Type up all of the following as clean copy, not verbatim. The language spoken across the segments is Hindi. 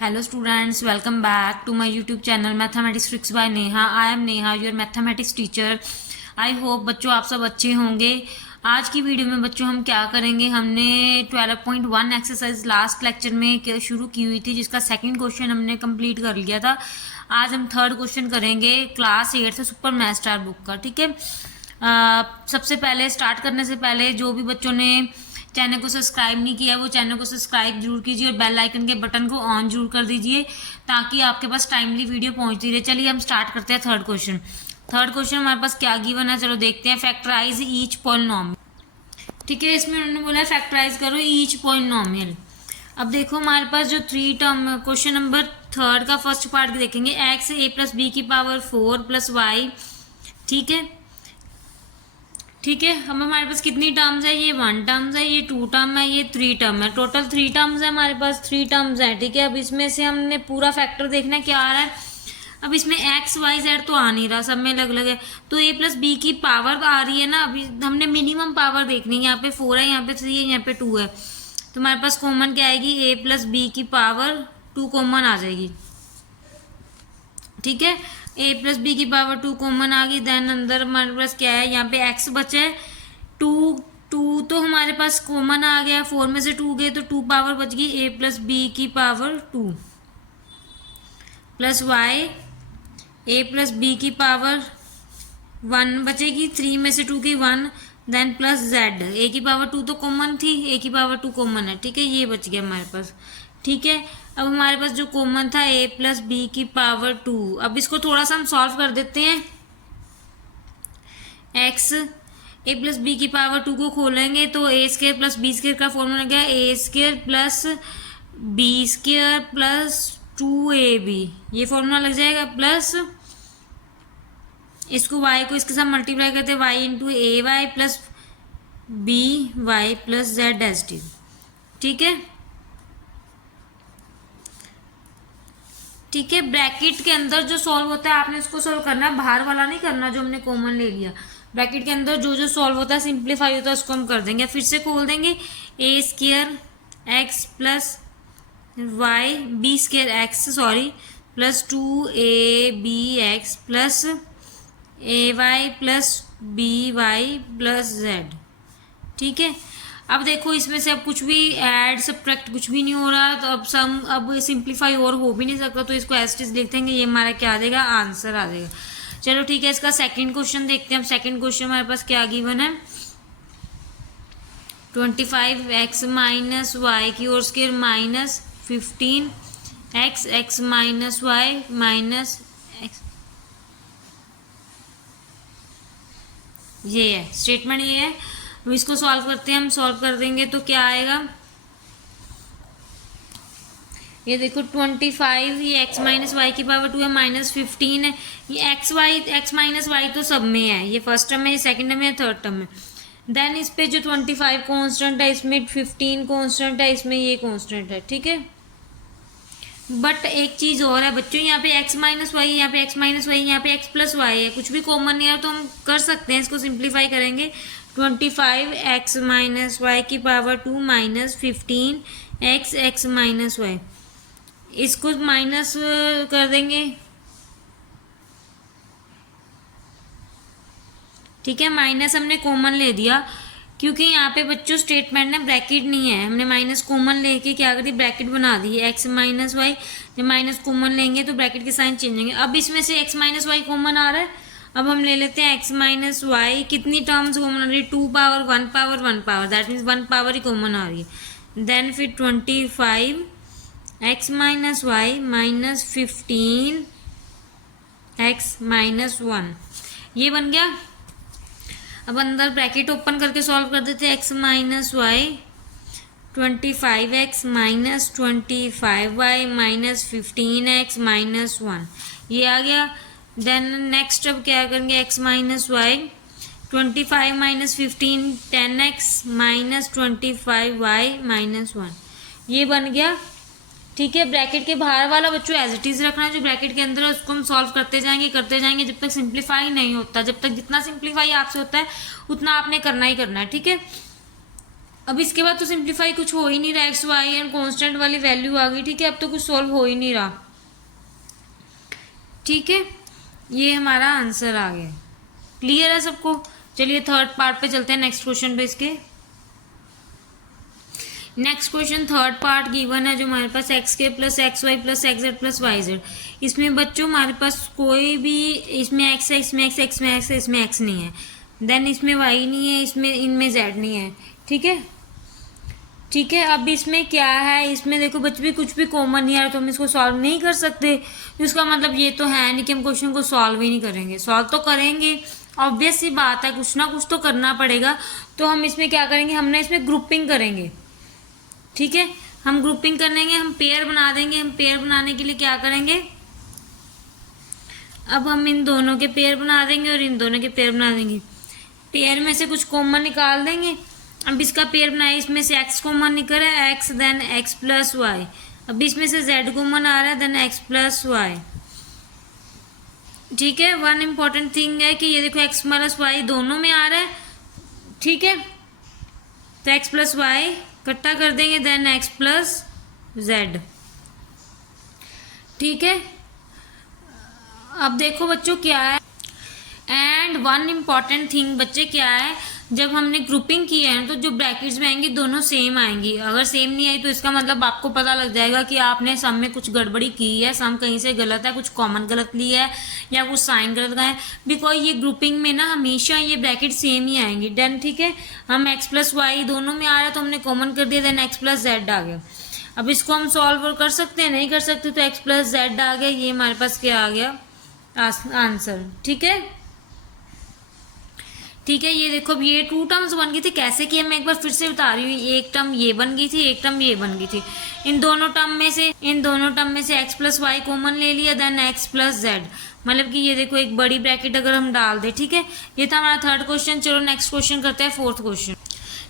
Hello students, welcome back to my YouTube channel Mathematics Tricks by Neha. I am Neha, your mathematics teacher. I hope बच्चों आप सब अच्छे होंगे। आज की वीडियो में बच्चों हम क्या करेंगे, हमने 12.1 एक्सरसाइज लास्ट लेक्चर में शुरू की हुई थी, जिसका सेकंड क्वेश्चन हमने कंप्लीट कर लिया था। आज हम थर्ड क्वेश्चन करेंगे क्लास 8 से सुपर मैथ स्टार बुक का। ठीक है, सबसे पहले स्टार्ट करने से पहले जो भी बच्चों ने चैनल को सब्सक्राइब नहीं किया वो चैनल को सब्सक्राइब जरूर कीजिए और बेल आइकन के बटन को ऑन जरूर कर दीजिए ताकि आपके पास टाइमली वीडियो पहुंचती रहे। चलिए हम स्टार्ट करते हैं थर्ड क्वेश्चन। थर्ड क्वेश्चन हमारे पास क्या गिवन है, चलो देखते हैं। Factorise each polynomial. ठीक है, इसमें उन्होंने बोला है फैक्टराइज करो ईच पॉलिनोमियल। अब देखो हमारे पास जो three term question number third का फर्स्ट पार्ट देखेंगे, एक्स ए प्लस बी की पावर 4 प्लस वाई। ठीक है, ठीक है, अब हमारे पास कितनी टर्म्स है, ये 1 टर्म्स है, ये 2 टर्म है, ये 3 टर्म है। टोटल 3 टर्म्स है हमारे पास, 3 टर्म्स है। ठीक है, अब इसमें से हमने पूरा फैक्टर देखना है क्या आ रहा है। अब इसमें एक्स वाई जेड तो आ नहीं रहा, सब में अलग अलग है, तो ए प्लस बी की पावर आ रही है ना। अभी हमने मिनिमम पावर देखनी है, यहाँ पे 4 है, यहाँ पे 3 है, यहाँ पे 2 है, तो हमारे पास कॉमन क्या आएगी, ए प्लस बी की पावर 2 कॉमन आ जाएगी। ठीक है, ए प्लस बी की पावर 2 कॉमन आ गई। देन अंदर हमारे पास क्या है, यहाँ पे एक्स बचा है, 2 तो हमारे पास कॉमन आ गया, 4 में से 2 गए तो 2 पावर बच गई, ए प्लस बी की पावर 2 प्लस वाई, ए प्लस बी की पावर 1 बचेगी, 3 में से 2 की 1, देन प्लस जेड, ए की पावर 2 तो कॉमन थी, ए की पावर 2 कॉमन है। ठीक है, ये बच गया हमारे पास। ठीक है, अब हमारे पास जो कॉमन था ए प्लस बी की पावर 2, अब इसको थोड़ा सा हम सॉल्व कर देते हैं। एक्स ए प्लस बी की पावर 2 को खोलेंगे तो a square plus b square का फॉर्मूला क्या है, a square plus b square plus 2ab, ये फॉर्मूला लग जाएगा। प्लस इसको y को इसके साथ मल्टीप्लाई करते हैं, y into a y plus b y plus z s t. ठीक है, ठीक है, ब्रैकेट के अंदर जो सॉल्व होता है आपने उसको सॉल्व करना है, बाहर वाला नहीं करना जो हमने कॉमन ले लिया। ब्रैकेट के अंदर जो जो सॉल्व होता है, सिंप्लीफाई होता है, उसको हम कर देंगे। फिर से खोल देंगे, a square x plus y b square x sorry plus 2ab x plus a y plus b y plus z. ठीक है, अब देखो इसमें से अब कुछ भी ऐड सब्ट्रैक्ट कुछ भी नहीं हो रहा, तो अब सम अब सिंप्लीफाई और हो भी नहीं सकता, तो इसको एज इट इज लिख देंगे, ये हमारा क्या आ जाएगा, आंसर आ जाएगा। चलो ठीक है, इसका सेकंड क्वेश्चन देखते हैं। अब सेकंड क्वेश्चन हमारे पास क्या गिवन है, 25x माइनस वाई की और square minus 15x x minus y minus x, ये है स्टेटमेंट, ये है। अब इसको सॉल्व करते हैं, हम सॉल्व कर देंगे तो क्या आएगा, ये देखो 25, ये x माइनस वाई की पावर 2 है, माइनस 15 है, ये एक्स माइनस वाई तो सब में है, ये फर्स्ट टर्म है, ये सेकंड टर्म है, थर्ड टर्म है। देन इस पे जो 25 कांस्टेंट है, इसमें 15 कांस्टेंट है, इसमें ये कांस्टेंट है। ठीक है, बट एक चीज और है बच्चों, यहाँ पे x माइनस वाई, यहाँ पे x माइनस वाई, यहाँ पे x प्लस वाई है, कुछ भी कॉमन नहीं है तो हम कर सकते हैं, इसको सिंप्लीफाई करेंगे। 25x माइनस वाई की power 2 minus 15x x minus y, इसको माइनस कर देंगे। ठीक है, माइनस हमने कॉमन ले दिया क्योंकि यहाँ पे बच्चों स्टेटमेंट में ब्रैकेट नहीं है, हमने माइनस कॉमन लेके क्या कर दी, ब्रैकेट बना दी है। एक्स माइनस वाई, जब माइनस कॉमन लेंगे तो ब्रैकेट के साइन चेंज होंगे। अब इसमें से एक्स माइनस वाई कॉमन आ रहा है, अब हम ले लेते हैं एक्स माइनस वाई, कितनी टर्म्स कॉमन आ रही है, 2 power 1 power 1 power, that means 1 power ही कॉमन आ रही है। देन फिर 25 x minus y minus 15 x minus 1, ये बन गया। अब अंदर ब्रैकेट ओपन करके सॉल्व कर देते हैं, x minus y 25x minus 25y minus 15x minus 1, ये आ गया। देन नेक्स्ट अब क्या करेंगे, x minus y 25 minus 15 10x minus 25y minus 1, ये बन गया। ठीक है, ब्रैकेट के बाहर वाला बच्चों एज इट इज रखना है, जो ब्रैकेट के अंदर है उसको हम सॉल्व करते जाएंगे जब तक सिंप्लीफाई नहीं होता, जब तक जितना सिंप्लीफाई आपसे होता है उतना आपने करना ही करना है। ठीक है, अब इसके बाद तो सिंप्लीफाई कुछ हो ही नहीं रहा, एक्स वाई एंड कांस्टेंट वाली वैल्यू आ गई, ठीक है। अब तो कुछ सॉल्व हो ही नहीं रहा, ठीक है। ये हमारा आंसर आ गया। क्लियर है सबको? चलिए थर्ड पार्ट पे चलते हैं, नेक्स्ट क्वेश्चन पे इसके। Next question third part given है जो हमारे पास एक्स के plus x y plus x z plus y z. इसमें बच्चों हमारे पास कोई भी, इसमें एक्स है, इसमें एक्स है, इसमें एक्स है, इसमें एक्स नहीं है, देन इसमें वाई नहीं है, इसमें इनमें जेड नहीं है, ठीक है। ठीक है, अब इसमें क्या है, इसमें देखो बच्चे भी कुछ भी कॉमन नहीं आ रहा तो हम इसको सॉल्व नहीं कर सकते। तो इसका मतलब ये तो है नहीं कि हम क्वेश्चन को सॉल्व ही नहीं करेंगे, सॉल्व तो करेंगे, ऑब्वियस सी बात है, कुछ ना कुछ तो करना पड़ेगा। तो हम इसमें क्या करेंगे, हमने इसमें ग्रुपिंग करेंगे, ठीक है। हम ग्रुपिंग करेंगे, हम पेयर बना देंगे। हम पेयर बनाने के लिए क्या करेंगे, अब हम इन दोनों के पेयर बना देंगे और इन दोनों के पेयर बना देंगे। पेयर में से कुछ कॉमन निकाल देंगे। अब इसका पेयर बनाए, इसमें से x कॉमन निकल रहा है, x then x plus y. अब इसमें से z कॉमन आ रहा है, देन x प्लस वाई, ठीक है। वन इम्पॉर्टेंट थिंग है कि ये देखो x प्लस वाई दोनों में आ रहा है, ठीक है। तो x प्लस वाई इकट्ठा कर देंगे, देन x प्लस z, ठीक है। अब देखो बच्चों क्या है, एंड वन इम्पॉर्टेंट थिंग बच्चे क्या है, जब हमने ग्रुपिंग की है तो जो ब्रैकेट्स में आएंगी दोनों सेम आएंगी। अगर सेम नहीं आई तो इसका मतलब आपको पता लग जाएगा कि आपने सम में कुछ गड़बड़ी की है, सम कहीं से गलत है, कुछ कॉमन गलत लिया है या कुछ साइन गलत का है। बिकॉज ये ग्रुपिंग में ना हमेशा ये ब्रैकेट सेम ही आएंगी, डन, ठीक है। हम एक्स प्लस वाई दोनों में आ रहा है तो हमने कॉमन कर दिया, देन एक्स प्लस जेड आ गया। अब इसको हम सॉल्व कर सकते हैं, नहीं कर सकते, तो एक्स प्लस जेड आ गया, ये हमारे पास क्या आ गया आंसर, ठीक है। ठीक है, ये देखो अब ये टू टर्म्स बन गई थी, कैसे किया मैं एक बार फिर से बता रही हूँ। एक टर्म ये बन गई थी, एक टर्म ये बन गई थी। इन दोनों टर्म में से एक्स प्लस वाई कॉमन ले लिया, देन एक्स प्लस जेड, मतलब कि ये देखो एक बड़ी ब्रैकेट अगर हम डाल दे, ठीक है। ये था हमारा थर्ड क्वेश्चन। चलो नेक्स्ट क्वेश्चन करते हैं, fourth question.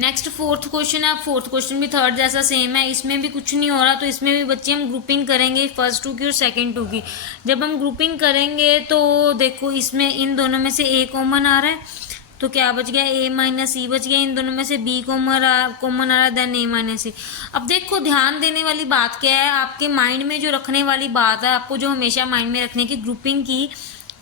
Next fourth question है। फोर्थ क्वेश्चन भी थर्ड जैसा सेम है, इसमें भी कुछ नहीं हो रहा, तो इसमें भी बच्चे हम ग्रुपिंग करेंगे फर्स्ट टू की और सेकंड टू की। जब हम ग्रुपिंग करेंगे तो देखो इसमें इन दोनों में से ए कॉमन आ रहा है, तो क्या बच गया, ए माइनस ई बच गया। इन दोनों में से बी कॉमन आ रहा है, देन ए माइनस ई। अब देखो ध्यान देने वाली बात क्या है, आपके माइंड में जो रखने वाली बात है, आपको जो हमेशा माइंड में रखने की ग्रुपिंग की,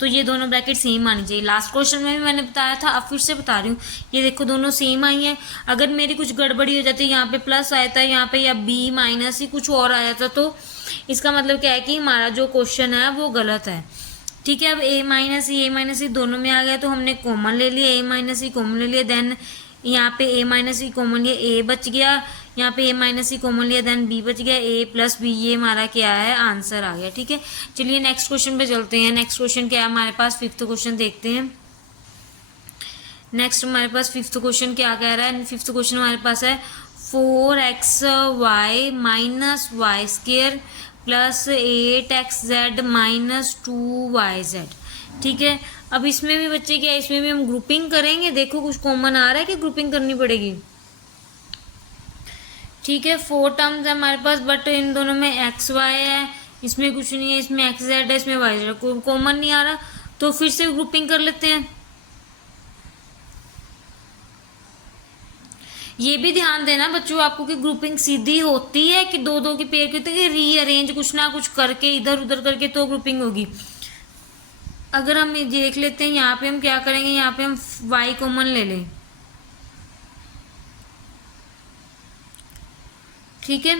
तो ये दोनों ब्रैकेट सेम आनी चाहिए। लास्ट क्वेश्चन में भी मैंने बताया था, अब फिर से बता रही हूँ, ये देखो दोनों सेम आई है। अगर मेरी कुछ गड़बड़ी हो जाती है, यहाँ पे प्लस आया था, यहाँ पे या बी माइनस ही कुछ और आया था, तो इसका मतलब क्या है कि हमारा जो क्वेश्चन है वो गलत है, ठीक है। अब ए माइनस ई दोनों में आ गया तो हमने कॉमन ले लिया, ए माइनस ई कॉमन ले लिया, देन यहाँ पे ए माइनस ई कॉमन लिया, ए बच गया, यहाँ पे ए माइनस ई कॉमन लिया, देन बी बच गया, ए प्लस बी, ये हमारा क्या है आंसर आ गया, ठीक है। चलिए नेक्स्ट क्वेश्चन पे चलते हैं। नेक्स्ट क्वेश्चन क्या है हमारे पास, फिफ्थ क्वेश्चन देखते हैं। नेक्स्ट हमारे पास फिफ्थ क्वेश्चन क्या कह रहा है, फिफ्थ क्वेश्चन हमारे पास है 4xy minus y square plus 8xz minus 2yz, ठीक है। अब इसमें भी बच्चे क्या है, इसमें भी हम ग्रुपिंग करेंगे। देखो कुछ कॉमन आ रहा है कि ग्रुपिंग करनी पड़ेगी, ठीक है। 4 टर्म्स है हमारे पास, बट इन दोनों में एक्स वाई है, इसमें कुछ नहीं है, इसमें एक्स जेड है, इसमें वाई जेड, कोई कॉमन नहीं आ रहा, तो फिर से ग्रुपिंग कर लेते हैं। ये भी ध्यान देना बच्चों आपको कि ग्रुपिंग सीधी होती है कि दो दो की पेयर की होती है, रीअरेंज कुछ ना कुछ करके इधर उधर करके तो ग्रुपिंग होगी। अगर हम देख लेते हैं, यहाँ पे हम क्या करेंगे, यहाँ पे हम y कॉमन ले लें, ठीक है।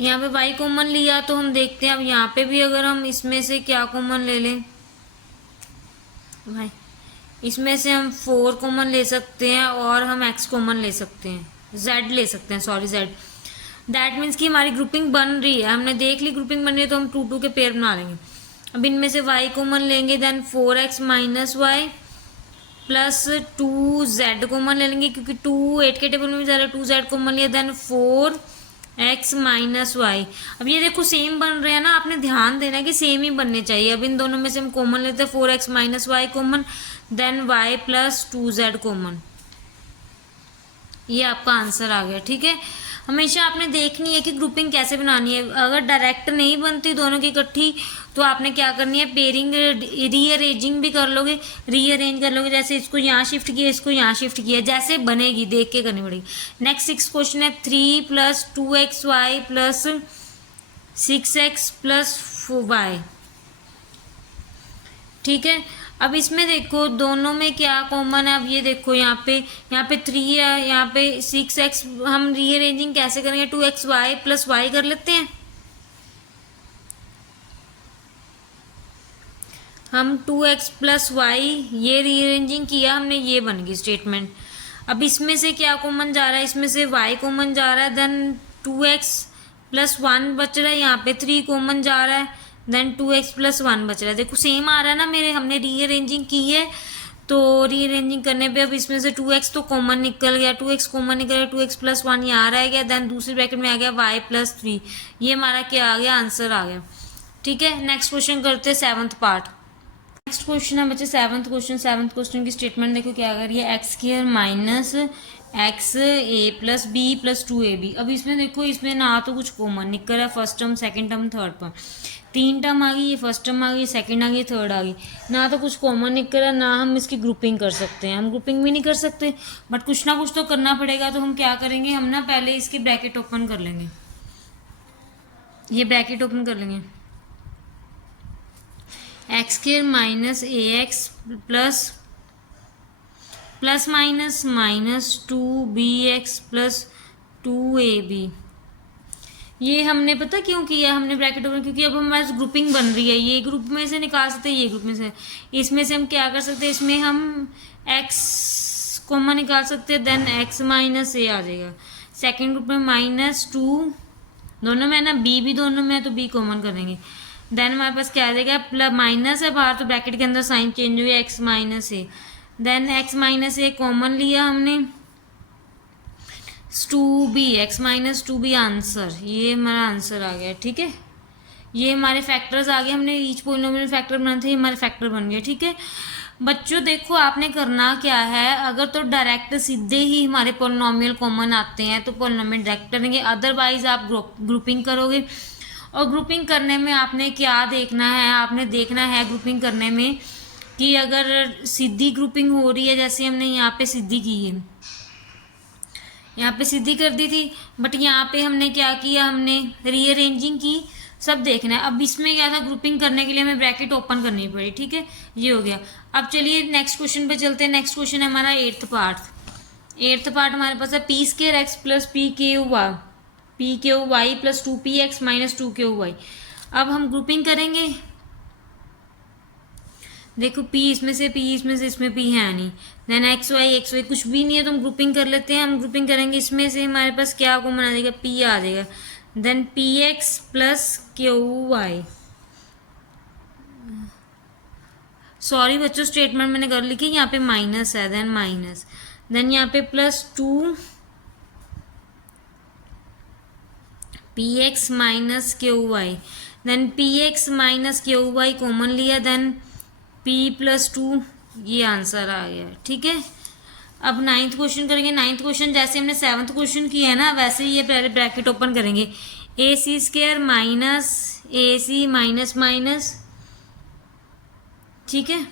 यहाँ पे y कॉमन लिया तो हम देखते हैं, अब यहाँ पे भी अगर हम इसमें से क्या कॉमन ले लें भाई, इसमें से हम 4 कॉमन ले सकते हैं और हम x कॉमन ले सकते हैं, z ले सकते हैं, सॉरी z। दैट मीन्स कि हमारी ग्रुपिंग बन रही है, हमने देख ली ग्रुपिंग बन रही है, तो हम 2 2 के पेयर बना लेंगे। अब इनमें से y कॉमन लेंगे, then 4x minus y plus 2z common ले लेंगे, क्योंकि 2 8 के टेबल में भी जा रहा है, 2z कॉमन लिया, देन 4x माइनस वाई। अब ये देखो सेम बन रहे हैं ना, आपने ध्यान देना कि सेम ही बनने चाहिए। अब इन दोनों में से हम कॉमन लेते हैं, 4x minus y common, then y plus 2z common, ये आपका आंसर आ गया, ठीक है। हमेशा आपने देखनी है कि ग्रुपिंग कैसे बनानी है। अगर डायरेक्ट नहीं बनती दोनों की इकट्ठी तो आपने क्या करनी है, पेयरिंग रीअरेंजिंग भी कर लोगे, रीअरेंज कर लोगे। जैसे इसको यहाँ शिफ्ट किया, इसको यहाँ शिफ्ट किया, जैसे बनेगी देख के करनी पड़ेगी। नेक्स्ट 6 क्वेश्चन है 3 + 2xy + 6x + y। ठीक है, अब इसमें देखो दोनों में क्या कॉमन है। अब ये देखो यहाँ पे 3 है, यहाँ पे 6x। हम रीअरेंजिंग कैसे करेंगे, 2xy + y कर लेते हैं। हम 2x + y ये रीअरेंजिंग किया हमने, ये बन गई स्टेटमेंट। अब इसमें से क्या कॉमन जा रहा है, इसमें से y कॉमन जा रहा है, देन 2x + 1 बच रहा है, यहाँ पे 3 कॉमन जा रहा है, देन 2x + 1 बच रहा है। देखो सेम आ रहा है ना मेरे, हमने रीअरेंजिंग की है तो रीअरेंजिंग करने पे अब इसमें से 2x तो कॉमन निकल गया, 2x कॉमन निकल गया, 2x + 1 यहाँ रह गया, देन दूसरी ब्रैकेट में आ गया y + 3। ये हमारा क्या आ गया, आंसर आ गया। ठीक है, नेक्स्ट क्वेश्चन करते हैं 7th पार्ट। नेक्स्ट क्वेश्चन है बच्चे 7th क्वेश्चन। 7th क्वेश्चन की स्टेटमेंट देखो क्या कर रही है, x² - xa + b + 2ab। अब इसमें देखो, इसमें ना तो कुछ कॉमन निकल रहा है, first term, second term, third term, 3 term आ गई, ये फर्स्ट टर्म आ गई, सेकंड आ गई, थर्ड आ गई। ना तो कुछ कॉमन निकल रहा है, ना हम इसकी ग्रुपिंग कर सकते हैं। हम ग्रुपिंग भी नहीं कर सकते, बट कुछ ना कुछ तो करना पड़ेगा। तो हम क्या करेंगे, हम ना पहले इसकी ब्रैकेट ओपन कर लेंगे, ये ब्रैकेट ओपन कर लेंगे। x² - ax + -2bx + 2ab। ये हमने पता क्यों किया, हमने ब्रैकेट ओपन क्योंकि अब हमारे पास ग्रुपिंग बन रही है। ये ग्रुप में से निकाल सकते हैं, ये ग्रुप में से, इसमें से हम क्या कर सकते हैं, इसमें हम x कॉमन निकाल सकते हैं, देन x - a आ जाएगा। सेकेंड ग्रुप में -2 दोनों में है ना, b भी दोनों में है तो b कॉमन करेंगे, देन हमारे पास क्या आ जाएगा, प्लस माइनस है बाहर तो ब्रैकेट के अंदर साइन चेंज हुआ, x - a, then x - a common लिया हमने, 2b, x - 2b आंसर, ये हमारा आंसर आ गया। ठीक है, ये हमारे फैक्टर्स आ गए, हमने ईच पॉलिनोमियल फैक्टर बनाए थे, ये हमारे फैक्टर बन गए। ठीक है बच्चों, देखो आपने करना क्या है, अगर तो डायरेक्ट सीधे ही हमारे पॉलिनोमियल कॉमन आते हैं तो पॉलिनोमियल डायरेक्ट करेंगे, अदरवाइज आप ग्रुपिंग करोगे। और ग्रुपिंग करने में आपने क्या देखना है, आपने देखना है ग्रुपिंग करने में कि अगर सीधी ग्रुपिंग हो रही है, जैसे हमने यहाँ पे सीधी की है, यहाँ पे सीधी कर दी थी, बट यहाँ पे हमने क्या किया, हमने रीअरेंजिंग की, सब देखना है। अब इसमें क्या था, ग्रुपिंग करने के लिए हमें ब्रैकेट ओपन करनी पड़ी। ठीक है, ये हो गया। अब चलिए नेक्स्ट क्वेश्चन पे चलते हैं। नेक्स्ट क्वेश्चन है हमारा 8th पार्ट। 8th पार्ट हमारे पास है p² x + pqy + 2px - 2qy। अब हम ग्रुपिंग करेंगे, देखो p इसमें से, इसमें p है नहीं, देन xy कुछ भी नहीं है तो हम ग्रुपिंग कर लेते हैं। हम ग्रुपिंग करेंगे, इसमें से हमारे पास क्या कॉमन आ जाएगा, p आ जाएगा, देन px + qy। सॉरी बच्चों, स्टेटमेंट मैंने कर लिखी, यहाँ पे माइनस है, देन यहाँ पे +2 px - qy, then px - qy common लिया, देन p + 2, ये आंसर आ गया। ठीक है, अब 9th क्वेश्चन करेंगे। 9th क्वेश्चन जैसे हमने 7th क्वेश्चन किया है ना, वैसे ही ये पहले ब्रैकेट ओपन करेंगे, ac² - ac - ठीक है,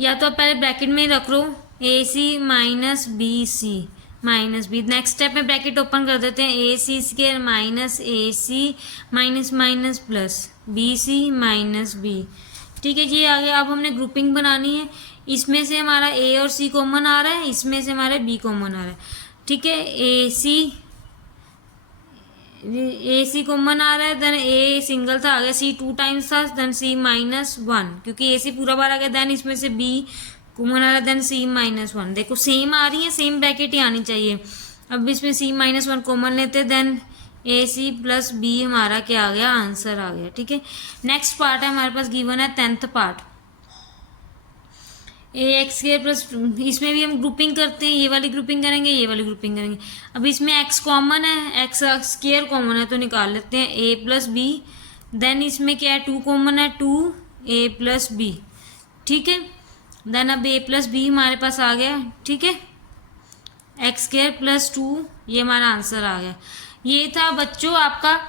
या तो आप पहले ब्रैकेट में ही रख लो, ac - bc - b। Next step में ब्रैकेट ओपन कर देते हैं, ac² - ac plus bc - b। ठीक है, ये आ गया। अब हमने ग्रुपिंग बनानी है, इसमें से हमारा a और c कॉमन आ रहा है, इसमें से हमारा b कॉमन आ रहा है। ठीक है, ac कॉमन आ रहा है, देन a सिंगल था, आ गया, c 2 टाइम्स था, देन c -1 क्योंकि ac पूरा बार आ गया, देन इसमें से b कॉमन आ रहा है, देन c -1। देखो सेम आ रही है, सेम ब्रैकेट ही आनी चाहिए। अब इसमें c -1 कॉमन लेते हैं, देन ac + b हमारा क्या आ गया, आंसर आ गया। ठीक है, नेक्स्ट पार्ट है हमारे पास गिवन है 10th पार्ट, ax² + इसमें भी हम ग्रुपिंग करते हैं, ये वाली ग्रुपिंग करेंगे, ये वाली ग्रुपिंग करेंगे। अब इसमें x कॉमन है, x² कॉमन है तो निकाल लेते हैं, a + b, देन इसमें क्या है, 2 कॉमन है, 2a + b। ठीक है, देन अब a + b हमारे पास आ गया। ठीक है, x² + 2 ये हमारा आंसर आ गया। ये था बच्चों आपका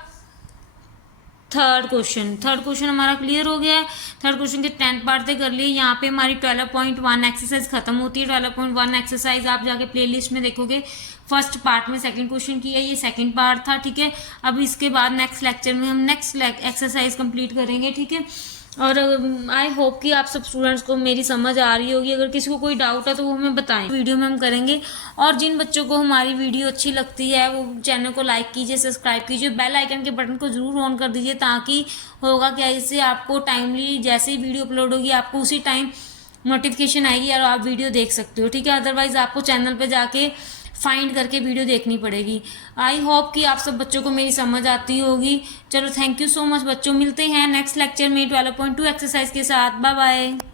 थर्ड क्वेश्चन हमारा क्लियर हो गया है। थर्ड क्वेश्चन के 10 पार्ट तक कर लिए। यहाँ पे हमारी 12.1 एक्सरसाइज खत्म होती है। 12.1 एक्सरसाइज आप जाके प्लेलिस्ट में देखोगे, फर्स्ट पार्ट में सेकंड क्वेश्चन की है, ये सेकंड पार्ट था, ठीक है। अब इसके बाद नेक्स्ट लेक्चर में हम नेक्स्ट एक्सरसाइज कंप्लीट करेंगे, ठीक है। और आई होप कि आप सब स्टूडेंट्स को मेरी समझ आ रही होगी। अगर किसी को कोई डाउट है तो वो हमें बताएं, वीडियो में हम करेंगे। और जिन बच्चों को हमारी वीडियो अच्छी लगती है वो चैनल को लाइक कीजिए, सब्सक्राइब कीजिए, बेल आइकन के बटन को जरूर ऑन कर दीजिए, ताकि होगा क्या, इससे आपको टाइमली जैसे ही वीडियो अपलोड होगी आपको उसी टाइम नोटिफिकेशन आएगी और आप वीडियो देख सकते हो, ठीक है। अदरवाइज आपको चैनल पर जाके फाइंड करके वीडियो देखनी पड़ेगी। आई होप कि आप सब बच्चों को मेरी समझ आती होगी। चलो थैंक यू सो मच बच्चों, मिलते हैं नेक्स्ट लेक्चर में 12.2 एक्सरसाइज के साथ। Bye bye.